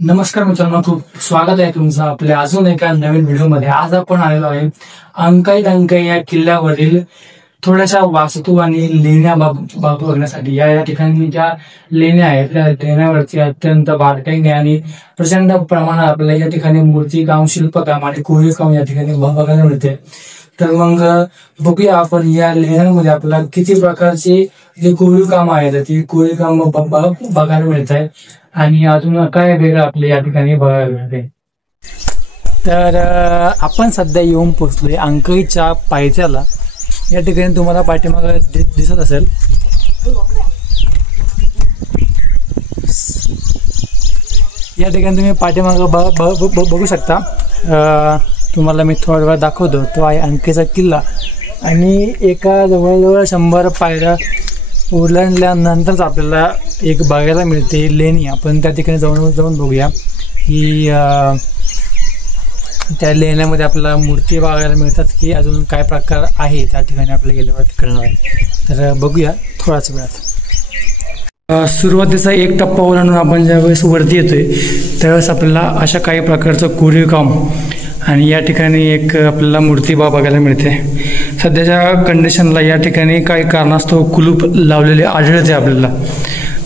नमस्कार मित्रांनो, खूप स्वागत आहे तुमचं आपल्या अजून एका नवीन व्हिडिओमध्ये। आज आपण आलेलो आहे अंकाई टंकाई या किल्ल्यावरील थोड्याशा वास्तू आणि लेण्या बघण्यासाठी। या ठिकाणी ज्या लेण्या आहेत त्या लेण्यावरती अत्यंत बारकाईने आणि प्रचंड प्रमाणात आपल्याला या ठिकाणी मूर्तिकाम, शिल्पकाम आणि कोरीवकाम या ठिकाणी बघायला मिळते। तर मग बघूया आपण या लेण्यांमध्ये आपल्याला किती प्रकारचे जे कोरीवकाम आहेत ती कोरीवकाम बघायला मिळत आहे आणि अजून काय वेगळं आपल्या या ठिकाणी बघायला मिळते। तर आपण सध्या येऊन पोहोचलोय अंकाईच्या पायथ्याला। या ठिकाणी तुम्हाला पाठीमागे दिसत असेल या ठिकाणी तुम्ही पाठीमागे बघू शकता। तुम्हाला मी थोडा वेळ दाखवतो। तो आहे अंकाईचा किल्ला आणि एका जवळजवळ 100 पायऱ्या ओलांडल्यानंतरच आपल्याला एक बघायला मिळते लेणी। आपण त्या ठिकाणी जाऊन बघूया की त्या लेण्यामध्ये आपल्याला मूर्ती बघायला मिळतात की अजून काय प्रकार आहे त्या ठिकाणी आपल्याला गेल्यावर कळणार आहे। तर बघूया थोड्याच वेळात। सुरुवातीचा एक टप्पा ओलांडून आपण ज्यावेळेस वरती येतोय त्यावेळेस आपल्याला अशा काही प्रकारचं कोरीवकाम आणि या ठिकाणी एक आपल्याला मूर्ती बघायला मिळते। सध्याच्या कंडिशनला या ठिकाणी काही कारणास्तव कुलूप लावलेले आढळते आपल्याला,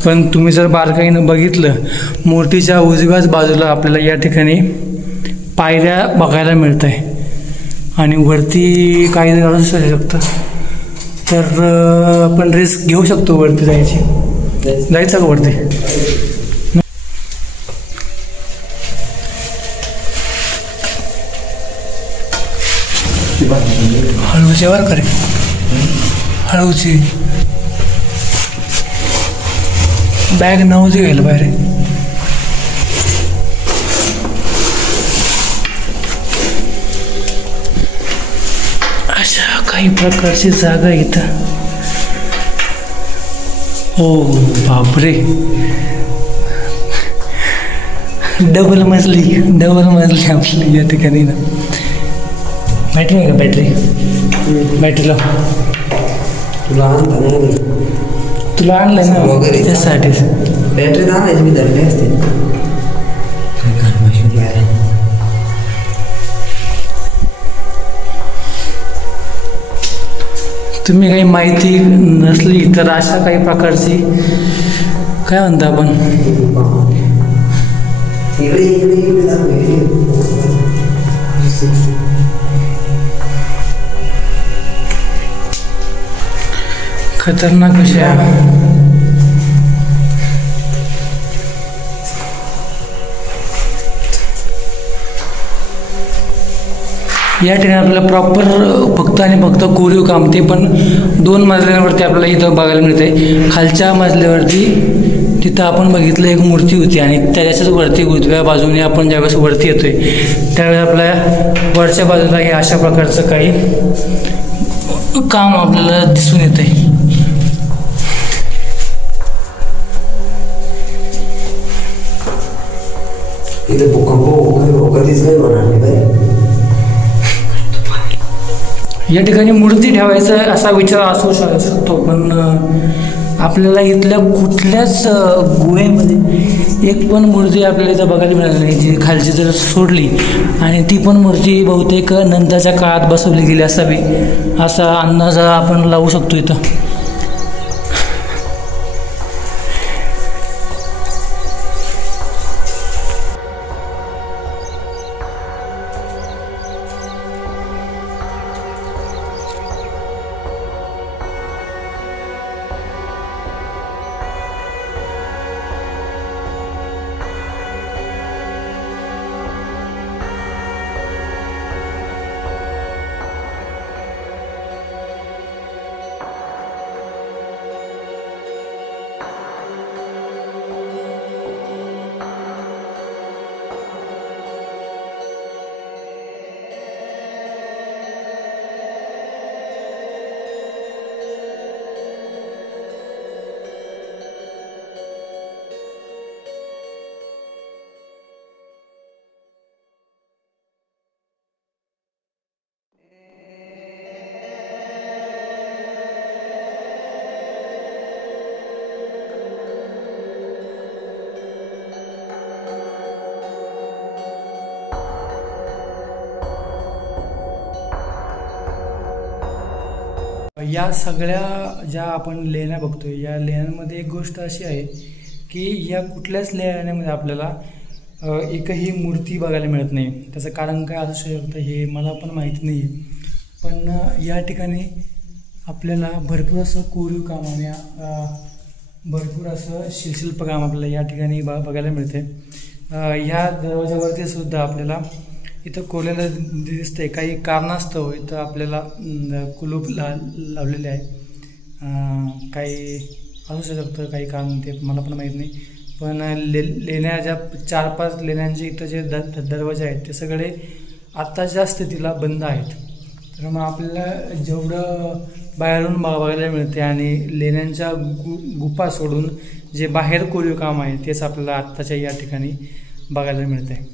पण तुम्ही जर बारकाईनं बघितलं मूर्तीच्या उजव्याच बाजूला आपल्याला या ठिकाणी पायऱ्या बघायला मिळत आहे आणि वरती काही जण असू शकतं। तर आपण रिस्क घेऊ शकतो वरती जायचं का वरती? हळूची वर करे हळूची बॅग नव्हती घ्यायला बाहेर। अशा काही प्रकारची जागा इथं। हो बापरे, डबल मजली आपली या ठिकाणी ना। बॅटरी आहे का? बॅटरीला तुला आणलंय ना त्यासाठीच। बॅटरी आणायची मी धरली असते। तुम्ही काही माहिती नसली तर अशा काही प्रकारची काय म्हणता आपण खतरनाक विषय आहे। या ठिकाणी आपल्याला प्रॉपर फक्त आणि फक्त कोरीवकाम ते पण 2 मजल्यांवरती आपल्याला इथं बघायला मिळते। खालच्या मजल्यावरती तिथं आपण बघितलं एक मूर्ती होती आणि त्याच्याच वरती उजव्या बाजूने आपण ज्यावेळेस वरती येतोय त्यावेळेस आपल्या वरच्या बाजूला हे अशा प्रकारचं काही काम आपल्याला दिसून येते। या ठिकाणी मूर्ती ठेवायचा असा विचार असू शकतो, पण आपल्याला इथल्या कुठल्याच गुहेमध्ये एक पण मूर्ती आपल्याला इथं बघायला मिळाली नाही, जी खालची जर सोडली आणि ती पण मूर्ती बहुतेक नंतरच्या काळात बसवली गेली असावी असा अंदाज आपण लावू शकतो इथं। या सगळ्या ज्या आपण लेण्या बघतोय या लेण्यांमध्ये एक गोष्ट अशी आहे की या कुठल्याच लेण्यामध्ये आपल्याला एकही मूर्ती बघायला मिळत नाही. त्याचं कारण काय असू शकतं हे मला पण माहिती नाही आहे. पण या ठिकाणी आपल्याला भरपूर असं कोरीव काम आणि भरपूर असं शिल्पकाम आपल्याला या ठिकाणी बघायला मिळते. ह्या दरवाजावरती सुद्धा आपल्याला इथं कोरलेलं दिसतंय. काही कारणास्तव इथं आपल्याला कुलूप लावलेले आहे. काही असू शकतं काही कारण ते मला पण माहीत नाही. पण लेण्या ज्या 4-5 लेण्यांचे इथं जे दरवाजे आहेत ते सगळे आत्ताच्या स्थितीला बंद आहेत. तर मग आपल्याला जेवढं बाहेरून बघायला मिळते आणि लेण्यांच्या गुफा सोडून जे बाहेर कोरीव काम आहे तेच आपल्याला आत्ताच्या या ठिकाणी बघायला मिळते.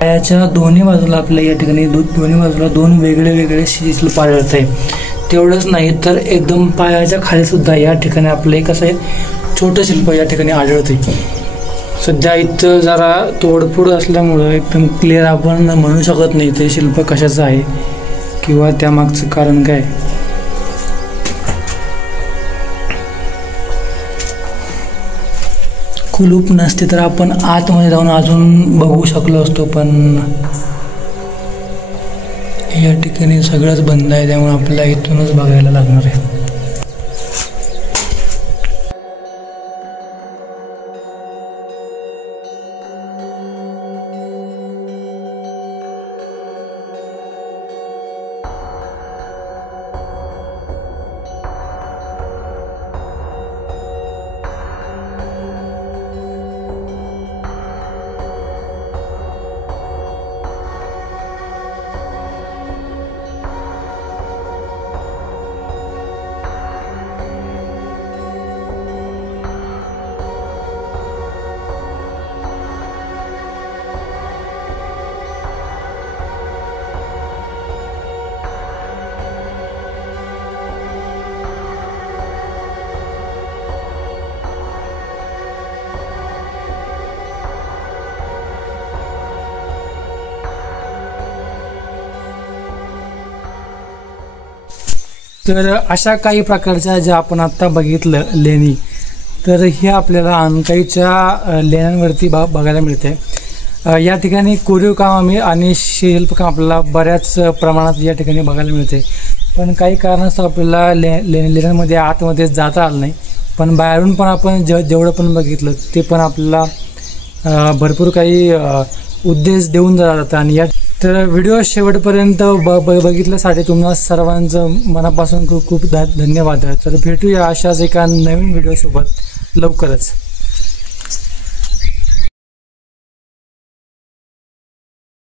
पायाच्या दोन्ही बाजूला आपल्या या ठिकाणी दोन्ही बाजूला 2 वेगळे शिल्प आढळत आहे. तेवढंच नाही तर एकदम पायाच्या खाली सुद्धा या ठिकाणी आपलं एक असं छोटं शिल्प या ठिकाणी आढळते. सध्या इथं जरा तोडफोड असल्यामुळं एकदम क्लिअर आपण म्हणू शकत नाही ते शिल्प कशाचं आहे किंवा त्यामागचं कारण काय. कुलूप नसते तर आपण आतमध्ये जाऊन अजून बघू शकलो असतो. पण या ठिकाणी सगळंच बंद आहे त्यामुळे आपल्याला इथूनच बघायला लागणार आहे. तर अशा काही प्रकारच्या ज्या आपण आत्ता बघितलं लेणी तर हे आपल्याला अनकाईच्या लेण्यांवरती बघायला मिळते. या ठिकाणी कोरीव काम आणि शिल्पकाम आपल्याला बऱ्याच प्रमाणात या ठिकाणी बघायला मिळते. पण काही कारणास्तव आपल्याला लेण्यांमध्ये आतमध्ये जाता आलं नाही. पण बाहेरून पण आपण जेवढं पण बघितलं ते पण आपल्याला भरपूर काही उद्देश देऊन जातात. आणि या तर व्हिडिओ शेवटपर्यंत बघितल्यासाठी तुम्हाला सर्वांचं मनापासून खूप खूप धन्यवाद. तर भेटूया अशाच एका नवीन व्हिडिओसोबत लवकरच.